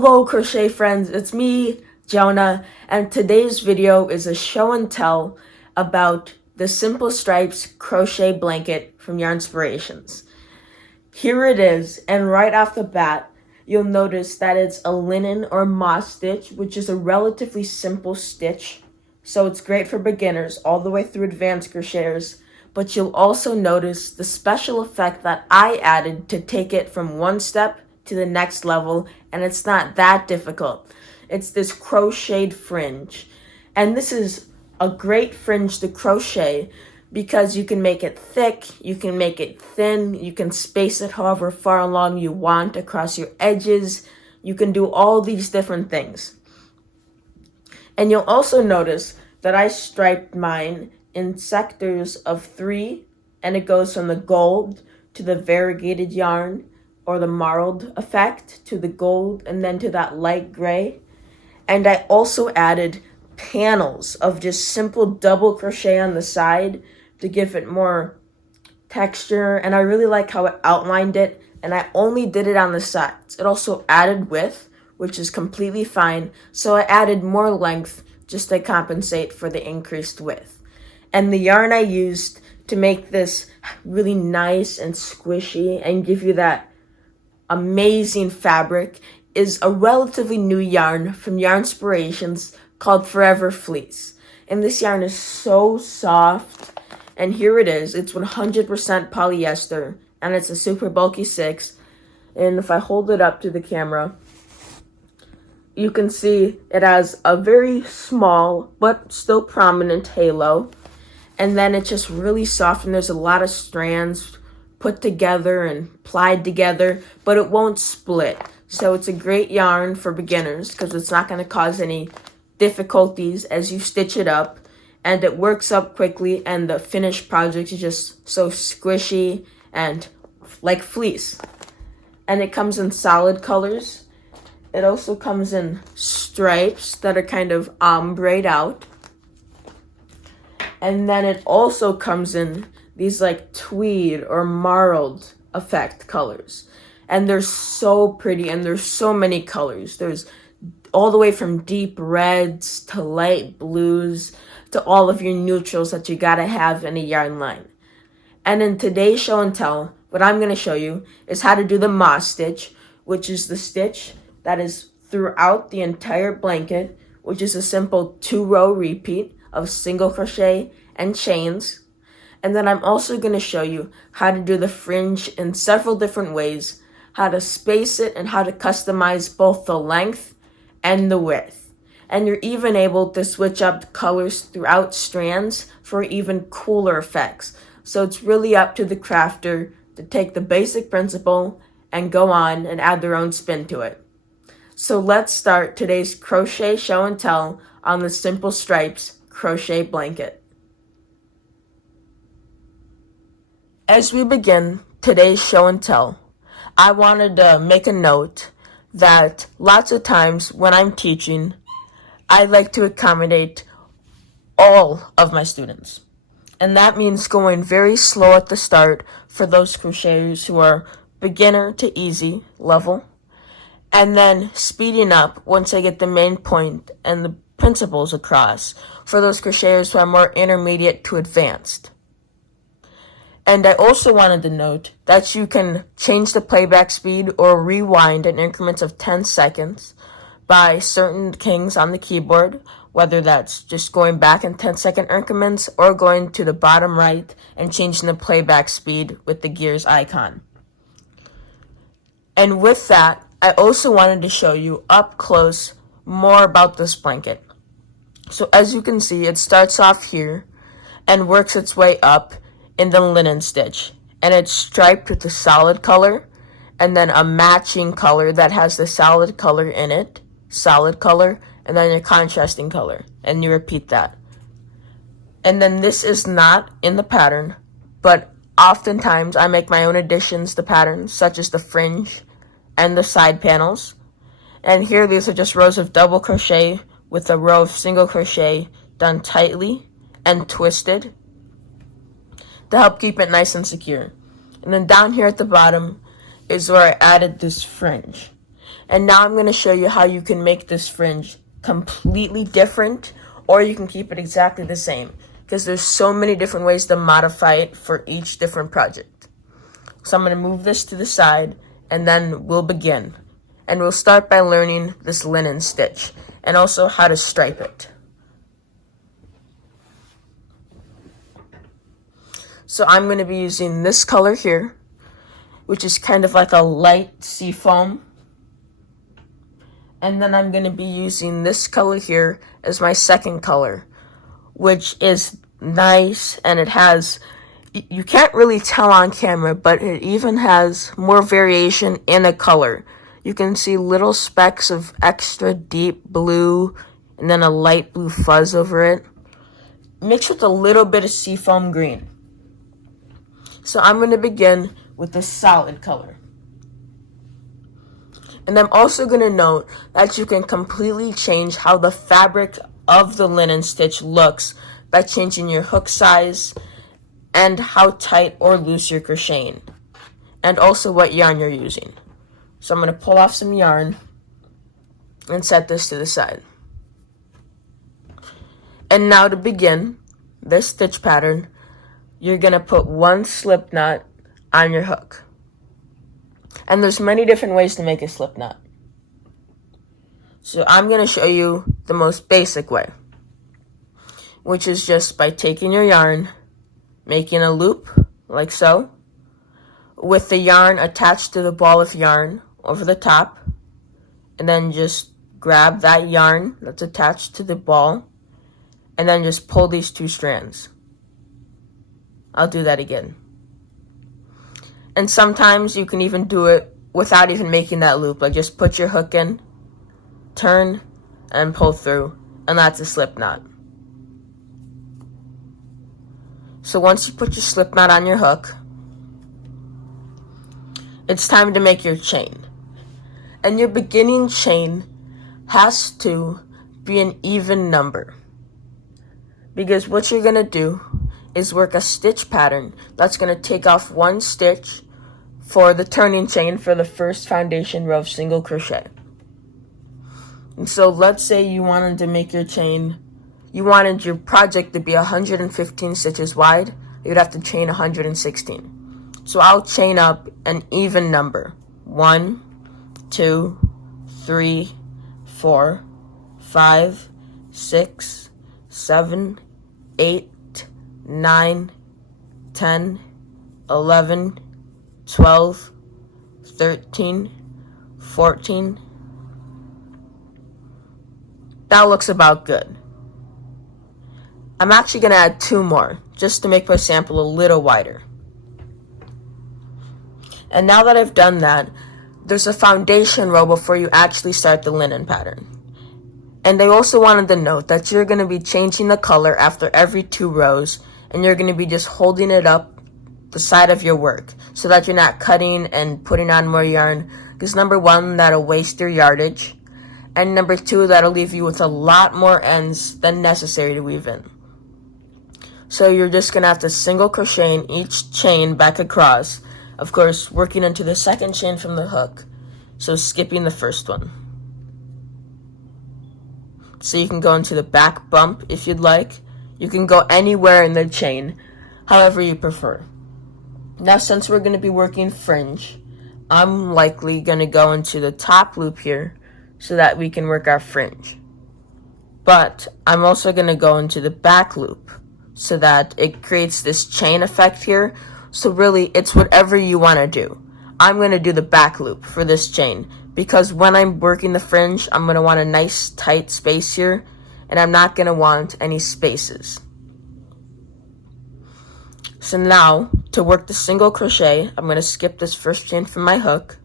Hello crochet friends, it's me, Jonah, and today's video is a show and tell about the Simple Stripes crochet blanket from Yarnspirations. Here it is, and right off the bat, you'll notice that it's a linen or moss stitch, which is a relatively simple stitch, so it's great for beginners all the way through advanced crocheters. But you'll also notice the special effect that I added to take it from one step to the next level, and it's not that difficult. It's this crocheted fringe, and this is a great fringe to crochet because you can make it thick, you can make it thin, you can space it however far along you want across your edges. You can do all these different things. And you'll also notice that I striped mine in sectors of 3, and it goes from the gold to the variegated yarn or the marled effect to the gold and then to that light gray. And I also added panels of just simple double crochet on the side to give it more texture, and I really like how it outlined it, and I only did it on the sides. It also added width, which is completely fine, so I added more length just to compensate for the increased width. And the yarn I used to make this really nice and squishy and give you that amazing fabric is a relatively new yarn from Yarnspirations called Forever Fleece. And this yarn is so soft, and here it is. It's 100% polyester, and it's a super bulky 6. And if I hold it up to the camera, you can see it has a very small but still prominent halo. And then it's just really soft, and there's a lot of strands put together and plied together, but it won't split. So it's a great yarn for beginners because it's not going to cause any difficulties as you stitch it up, and it works up quickly, and the finished project is just so squishy and like fleece. And it comes in solid colors. It also comes in stripes that are kind of ombre'd out. And then it also comes in these like tweed or marled effect colors. And they're so pretty, and there's so many colors. There's all the way from deep reds to light blues to all of your neutrals that you gotta have in a yarn line. And in today's show and tell, what I'm gonna show you is how to do the moss stitch, which is the stitch that is throughout the entire blanket, which is a simple 2-row repeat of single crochet and chains. And then I'm also going to show you how to do the fringe in several different ways, how to space it, and how to customize both the length and the width. And you're even able to switch up the colors throughout strands for even cooler effects. So it's really up to the crafter to take the basic principle and go on and add their own spin to it. So let's start today's crochet show and tell on the Simple Stripes crochet blanket. As we begin today's show and tell, I wanted to make a note that lots of times when I'm teaching, I like to accommodate all of my students. And that means going very slow at the start for those crocheters who are beginner to easy level, and then speeding up once I get the main point and the principles across for those crocheters who are more intermediate to advanced. And I also wanted to note that you can change the playback speed or rewind in increments of 10 seconds by certain kings on the keyboard, whether that's just going back in 10-second increments or going to the bottom right and changing the playback speed with the gears icon. And with that, I also wanted to show you up close more about this blanket. So as you can see, it starts off here and works its way up in the linen stitch, and it's striped with a solid color and then a matching color that has the solid color in it, solid color, and then your contrasting color, and you repeat that. And then this is not in the pattern, but oftentimes I make my own additions to patterns, such as the fringe and the side panels. And here these are just rows of double crochet with a row of single crochet done tightly and twisted to help keep it nice and secure. And then down here at the bottom is where I added this fringe. And now I'm going to show you how you can make this fringe completely different, or you can keep it exactly the same, because there's so many different ways to modify it for each different project. So I'm going to move this to the side, and then we'll begin. And we'll start by learning this linen stitch, and also how to stripe it. So I'm going to be using this color here, which is kind of like a light sea foam. And then I'm going to be using this color here as my second color, which is nice, and it has, you can't really tell on camera, but it even has more variation in a color. You can see little specks of extra deep blue and then a light blue fuzz over it, mixed with a little bit of seafoam green. So I'm going to begin with the solid color. And I'm also going to note that you can completely change how the fabric of the linen stitch looks by changing your hook size and how tight or loose you're crocheting, and also what yarn you're using. So I'm going to pull off some yarn and set this to the side. And now to begin this stitch pattern, you're going to put one slip knot on your hook. And there's many different ways to make a slip knot. So I'm going to show you the most basic way, which is just by taking your yarn, making a loop like so, with the yarn attached to the ball of yarn over the top, and then just grab that yarn that's attached to the ball, and then just pull these two strands. I'll do that again. And sometimes you can even do it without even making that loop. Like just put your hook in, turn, and pull through, and that's a slip knot. So once you put your slip knot on your hook, it's time to make your chain. And your beginning chain has to be an even number, because what you're going to do is work a stitch pattern that's going to take off one stitch for the turning chain for the first foundation row of single crochet. And so let's say you wanted to make your chain, you wanted your project to be 115 stitches wide, you'd have to chain 116. So I'll chain up an even number. 1, 2, 3, 4, 5, 6, 7, 8, 9, 10, 11, 12, 13, 14. That looks about good. I'm actually going to add 2 more, just to make my sample a little wider. And now that I've done that, there's a foundation row before you actually start the linen pattern. And I also wanted to note that you're going to be changing the color after every 2 rows, and you're going to be just holding it up the side of your work so that you're not cutting and putting on more yarn, because number 1, that'll waste your yardage, and number 2, that'll leave you with a lot more ends than necessary to weave in. So you're just going to have to single crochet in each chain back across, of course working into the second chain from the hook, so skipping the first one. So you can go into the back bump if you'd like. You can go anywhere in the chain, however you prefer. Now since we're going to be working fringe, I'm likely going to go into the top loop here so that we can work our fringe. But I'm also going to go into the back loop so that it creates this chain effect here. So really, it's whatever you want to do. I'm going to do the back loop for this chain, because when I'm working the fringe, I'm going to want a nice tight space here, and I'm not going to want any spaces. So now, to work the single crochet, I'm going to skip this first chain from my hook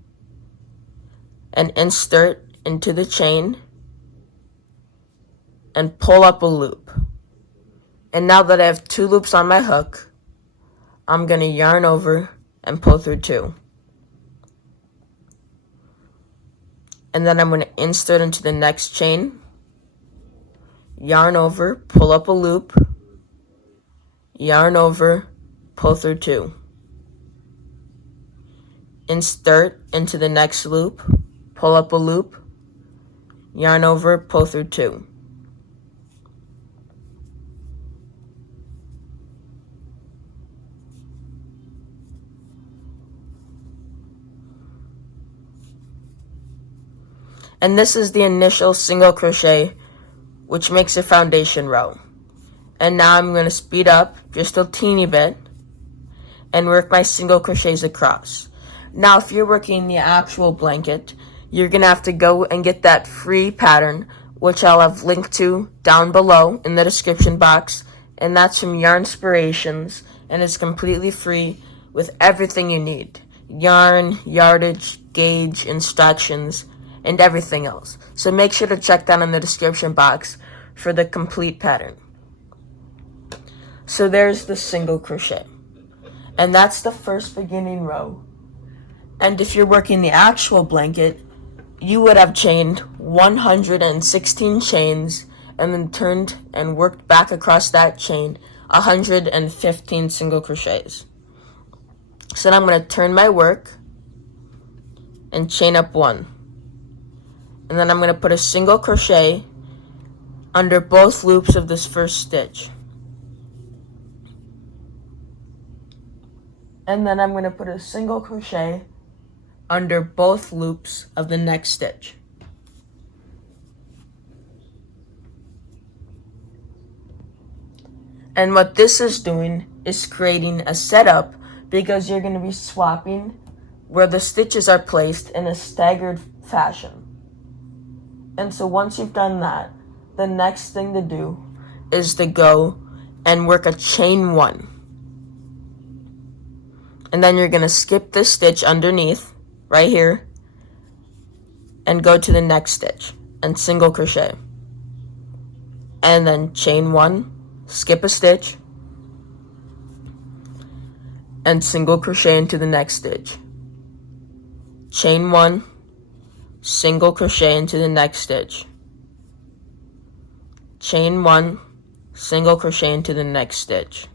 and insert into the chain and pull up a loop. And now that I have 2 loops on my hook, I'm going to yarn over and pull through 2. And then I'm going to insert into the next chain, yarn over, pull up a loop, yarn over, pull through 2. Insert into the next loop, pull up a loop, yarn over, pull through 2. And this is the initial single crochet, which makes a foundation row. And now I'm going to speed up just a teeny bit and work my single crochets across. Now if you're working the actual blanket, you're going to have to go and get that free pattern, which I'll have linked to down below in the description box. And that's from Yarnspirations, and it's completely free with everything you need. Yarn, yardage, gauge, instructions, and everything else. So make sure to check that in the description box for the complete pattern. So there's the single crochet. And that's the first beginning row. And if you're working the actual blanket, you would have chained 116 chains and then turned and worked back across that chain 115 single crochets. So now I'm going to turn my work and chain up 1. And then I'm going to put a single crochet under both loops of this first stitch. And then I'm going to put a single crochet under both loops of the next stitch. And what this is doing is creating a setup, because you're going to be swapping where the stitches are placed in a staggered fashion. And so once you've done that, the next thing to do is to go and work a chain 1. And then you're going to skip this stitch underneath, right here, and go to the next stitch and single crochet. And then chain 1, skip a stitch, and single crochet into the next stitch. Chain 1, single crochet into the next stitch. Chain 1, single crochet into the next stitch.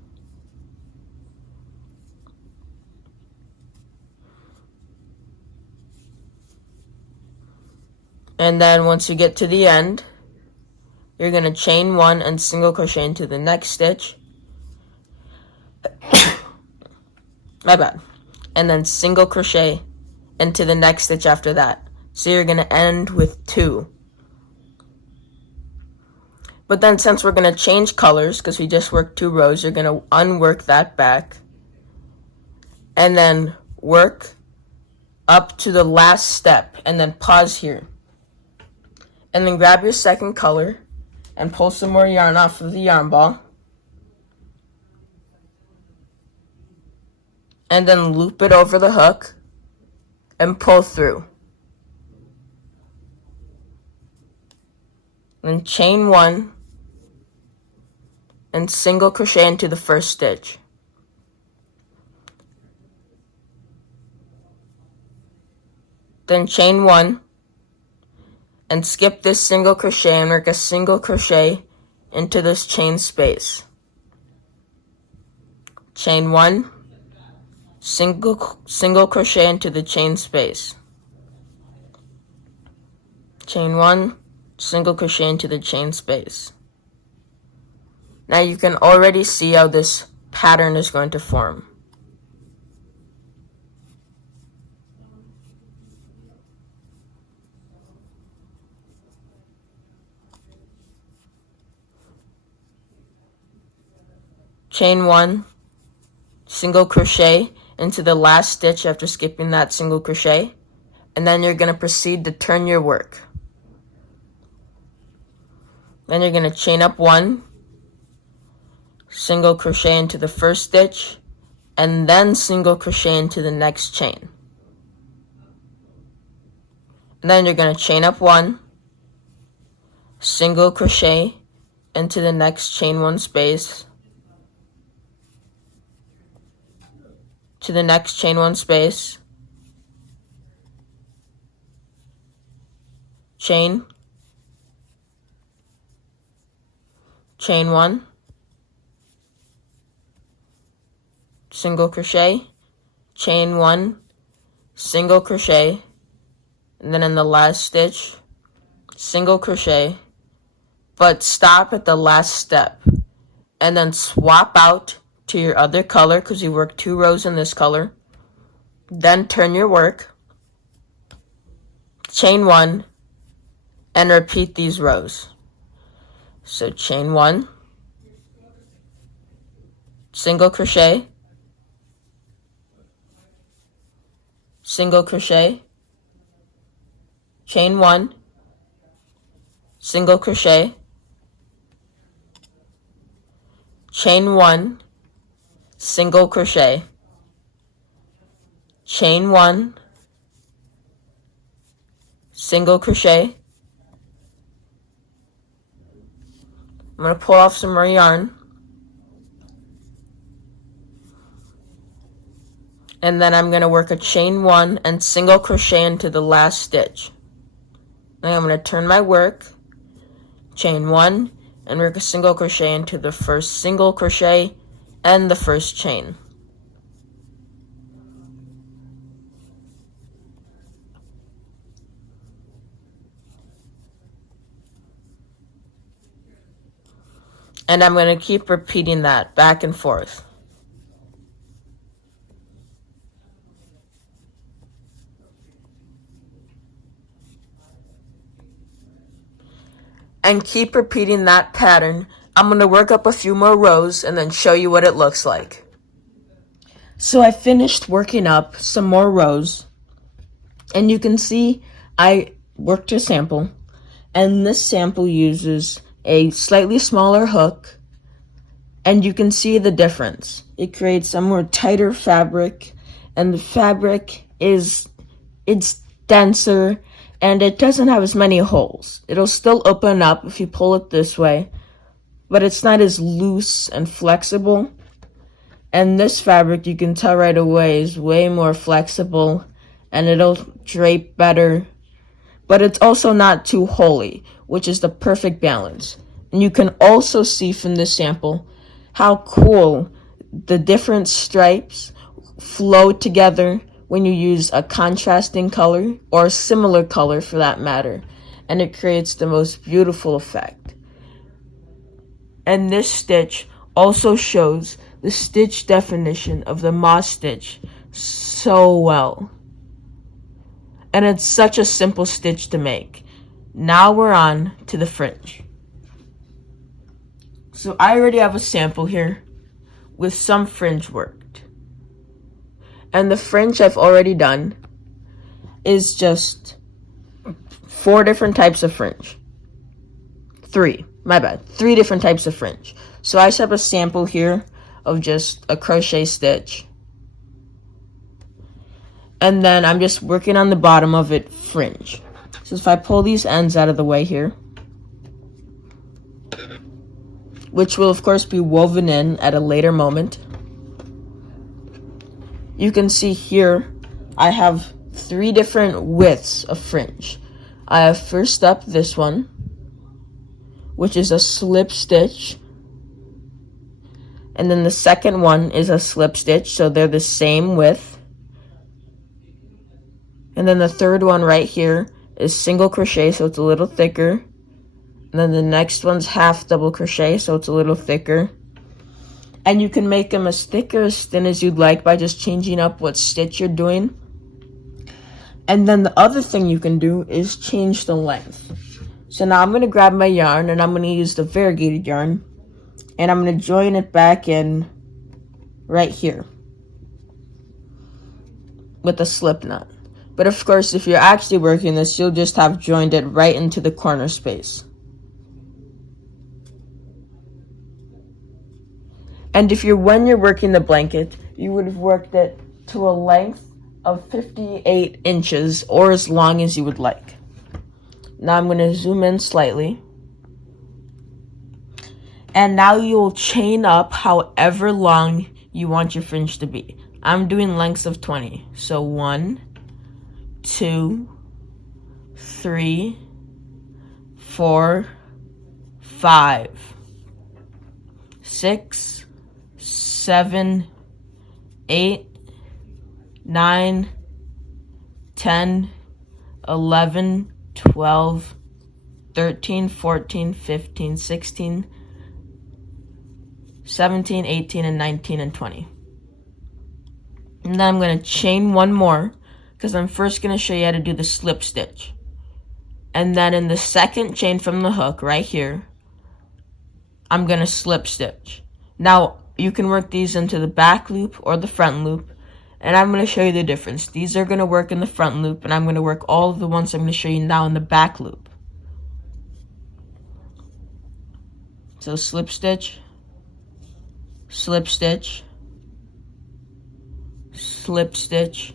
And then once you get to the end, you're going to chain 1 and single crochet into the next stitch. My bad. And then single crochet into the next stitch after that. So you're going to end with 2. But then since we're going to change colors, because we just worked 2 rows, you're going to unwork that back. And then work up to the last step. And then pause here. And then grab your second color and pull some more yarn off of the yarn ball. And then loop it over the hook and pull through. Then chain 1 and single crochet into the first stitch. Then chain 1 and skip this single crochet and work a single crochet into this chain space. Chain 1, single crochet into the chain space. Chain 1, single crochet into the chain space. Now you can already see how this pattern is going to form. Chain 1, single crochet into the last stitch after skipping that single crochet, and then you're going to proceed to turn your work. Then you're going to chain up 1, single crochet into the first stitch, and then single crochet into the next chain. And then you're going to chain up 1, single crochet into the next chain 1 space, to the next chain 1 space, chain, chain 1, single crochet, chain 1, single crochet, and then in the last stitch, single crochet, but stop at the last step, and then swap out to your other color because you work 2 rows in this color. Then turn your work, chain 1, and repeat these rows. So chain 1, single crochet, single crochet, chain 1, single crochet, chain 1, single crochet, chain 1, single crochet. I'm going to pull off some more yarn, and then I'm going to work a chain 1 and single crochet into the last stitch. Then I'm going to turn my work, chain 1, and work a single crochet into the first single crochet and the first chain. And I'm going to keep repeating that back and forth. And keep repeating that pattern. I'm going to work up a few more rows and then show you what it looks like. So I finished working up some more rows. And you can see I worked a sample. And this sample uses a slightly smaller hook, and you can see the difference. It creates a more tighter fabric, and the fabric it's denser, and it doesn't have as many holes. It'll still open up if you pull it this way, but it's not as loose and flexible. And this fabric, you can tell right away, is way more flexible, and it'll drape better, but it's also not too holey, which is the perfect balance. And you can also see from this sample how cool the different stripes flow together when you use a contrasting color, or a similar color for that matter, and it creates the most beautiful effect. And this stitch also shows the stitch definition of the moss stitch so well. And it's such a simple stitch to make. Now we're on to the fringe. So I already have a sample here with some fringe worked. And the fringe I've already done is just 4 different types of fringe. 3 different types of fringe. So I just have a sample here of just a crochet stitch. And then I'm just working on the bottom of it fringe. So if I pull these ends out of the way here, which will of course be woven in at a later moment, you can see here I have 3 different widths of fringe. I have first up this one, which is a slip stitch, and then the second one is a slip stitch, so they're the same width. And then the third one right here is single crochet, so it's a little thicker. And then the next one's half double crochet, so it's a little thicker. And you can make them as thick or as thin as you'd like by just changing up what stitch you're doing. And then the other thing you can do is change the length. So now I'm going to grab my yarn, and I'm going to use the variegated yarn, and I'm going to join it back in right here with a slip knot. But of course, if you're actually working this, you'll just have joined it right into the corner space. And when you're working the blanket, you would have worked it to a length of 58 inches, or as long as you would like. Now I'm going to zoom in slightly. And now you'll chain up however long you want your fringe to be. I'm doing lengths of 20. So 1, 2, 3, 4, 5, 6, 7, 8, 9, 10, 11, 12, 13, 14, 15, 16, 17, 18, and 19, and 20. And then I'm going to chain one more, because I'm first going to show you how to do the slip stitch. And then in the second chain from the hook, right here, I'm going to slip stitch. Now, you can work these into the back loop or the front loop, and I'm going to show you the difference. These are going to work in the front loop, and I'm going to work all of the ones I'm going to show you now in the back loop. So slip stitch, slip stitch, slip stitch.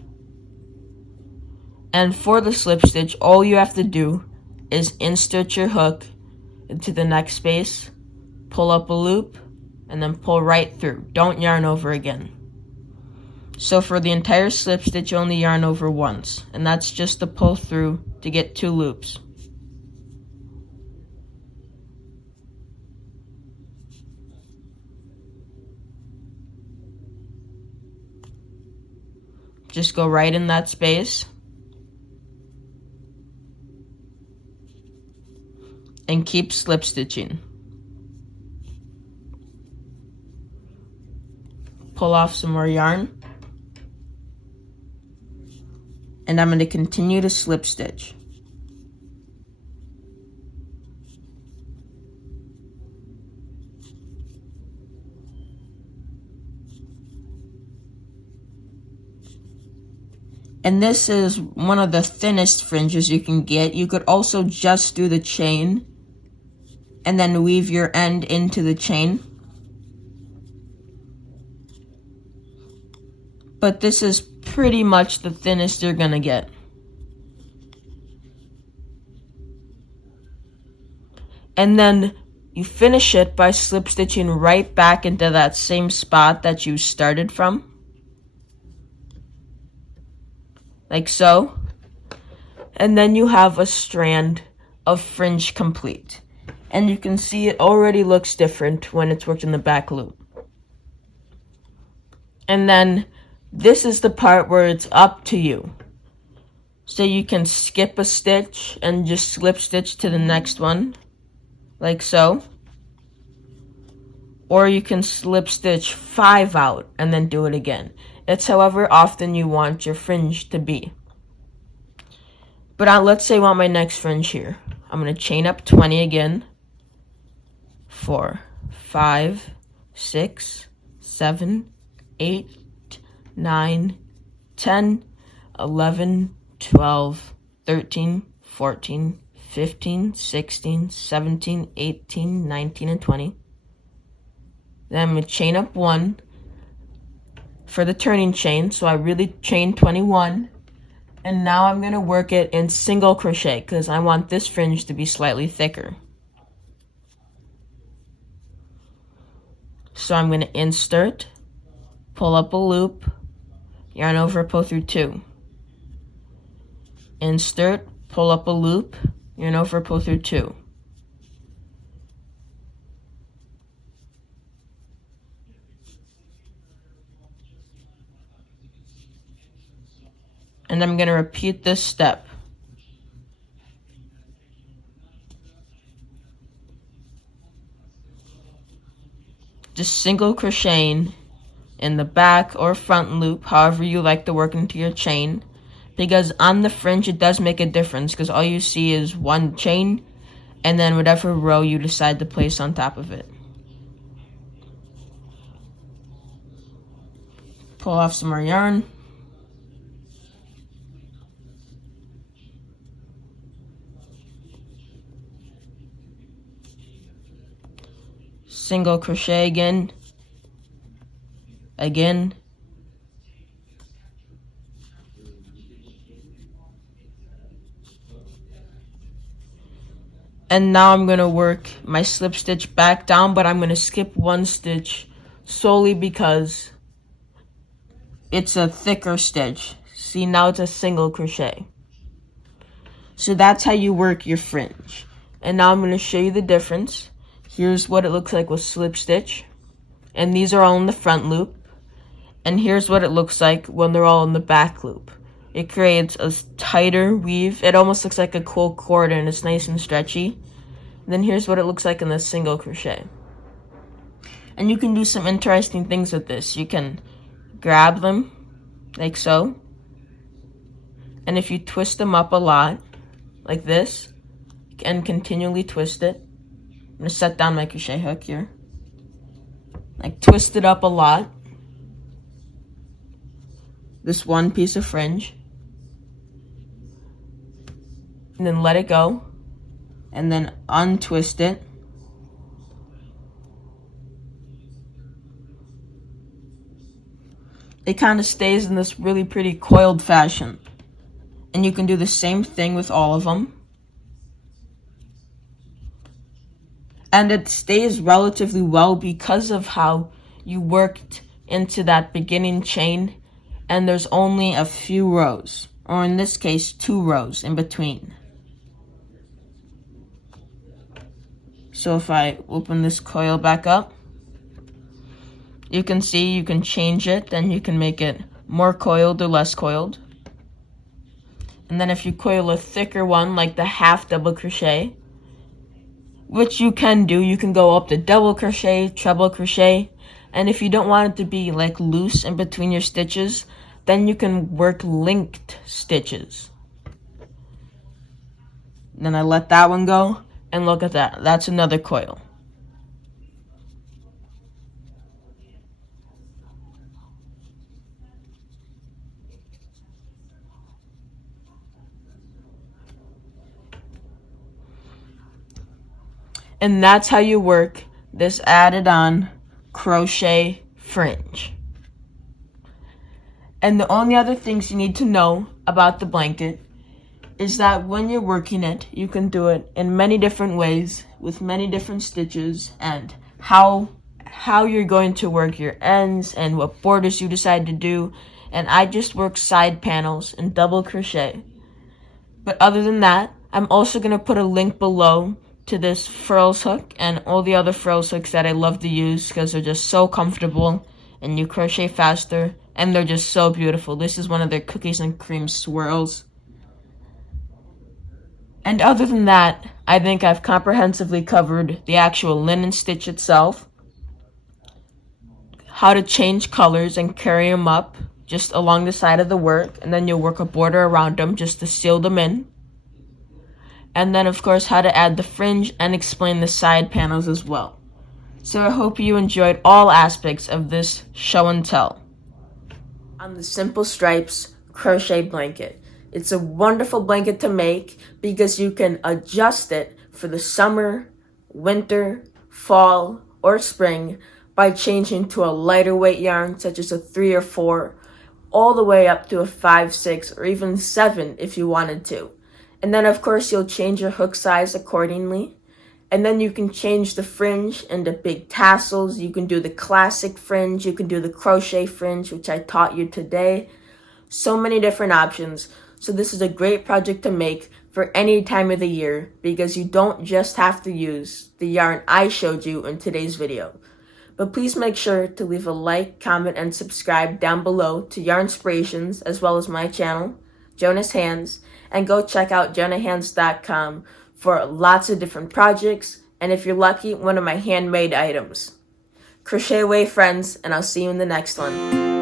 And for the slip stitch, all you have to do is insert your hook into the next space, pull up a loop, and then pull right through. Don't yarn over again. So for the entire slip stitch, you only yarn over once, and that's just to pull through to get 2 loops. Just go right in that space and keep slip stitching. Pull off some more yarn, and I'm going to continue to slip stitch. And this is one of the thinnest fringes you can get. You could also just do the chain and then weave your end into the chain. But this is pretty much the thinnest you're gonna get. And then you finish it by slip stitching right back into that same spot that you started from. Like so. And then you have a strand of fringe complete. And you can see it already looks different when it's worked in the back loop. And then this is the part where it's up to you. So you can skip a stitch and just slip stitch to the next one, like so. Or you can slip stitch 5 out and then do it again. It's however often you want your fringe to be. But let's say I want my next fringe here. I'm going to chain up 20 again. 4, 5, 6, 7, 8, 9, 10, 11, 12, 13, 14, 15, 16, 17, 18, 19, and 20. Then I'm going to chain up 1 for the turning chain, so I really chain 21. And now I'm going to work it in single crochet because I want this fringe to be slightly thicker. So I'm going to insert, pull up a loop, yarn over, pull through 2. Insert, pull up a loop, yarn over, pull through 2. And I'm going to repeat this step. Just single crocheting in the back or front loop, however you like to work into your chain. Because on the fringe it does make a difference, because all you see is one chain and then whatever row you decide to place on top of it. Pull off some more yarn. Single crochet again, and now I'm going to work my slip stitch back down, but I'm going to skip 1 stitch solely because it's a thicker stitch. See, now it's a single crochet. So that's how you work your fringe. And now I'm going to show you the difference. Here's what it looks like with slip stitch. And these are all in the front loop. And here's what it looks like when they're all in the back loop. it creates a tighter weave. It almost looks like a cool cord, and it's nice and stretchy. And then here's what it looks like in the single crochet. And you can do some interesting things with this. You can grab them like so, and if you twist them up a lot like this and continually twist it, I'm gonna set down my crochet hook here, like twist it up a lot, this one piece of fringe, and then let it go, and then untwist it, it kind of stays in this really pretty coiled fashion. And you can do the same thing with all of them. And it stays relatively well because of how you worked into that beginning chain, and there's only a few rows, or in this case 2 rows in between. So if I open this coil back up, you can see you can change it, and you can make it more coiled or less coiled. And then if you coil a thicker one, like the half double crochet, which you can do, you can go up to double crochet, treble crochet, and if you don't want it to be like loose in between your stitches, then you can work linked stitches. Then I let that one go, and look at that, that's another coil. And that's how you work this added on crochet fringe. And the only other things you need to know about the blanket is that when you're working it, you can do it in many different ways with many different stitches, and how you're going to work your ends and what borders you decide to do. And I just work side panels and double crochet. But other than that, I'm also going to put a link below to this frills hook and all the other frills hooks that I love to use because they're just so comfortable and you crochet faster, and they're just so beautiful. This is one of their cookies and cream swirls. And other than that, I think I've comprehensively covered the actual linen stitch itself, how to change colors and carry them up just along the side of the work, and then you'll work a border around them just to seal them in. And then, of course, how to add the fringe and explain the side panels as well. So I hope you enjoyed all aspects of this show and tell on the Simple Stripes crochet blanket. It's a wonderful blanket to make because you can adjust it for the summer, winter, fall, or spring by changing to a lighter weight yarn such as a 3 or 4, all the way up to a 5, 6, or even 7 if you wanted to. And then, of course, you'll change your hook size accordingly. And then you can change the fringe into big tassels. You can do the classic fringe. You can do the crochet fringe, which I taught you today. So many different options. So this is a great project to make for any time of the year because you don't just have to use the yarn I showed you in today's video. But please make sure to leave a like, comment, and subscribe down below to Yarnspirations as well as my channel, Jonah's Hands. And go check out jonahhands.com for lots of different projects, and if you're lucky, one of my handmade items. Crochet away, friends, and I'll see you in the next one.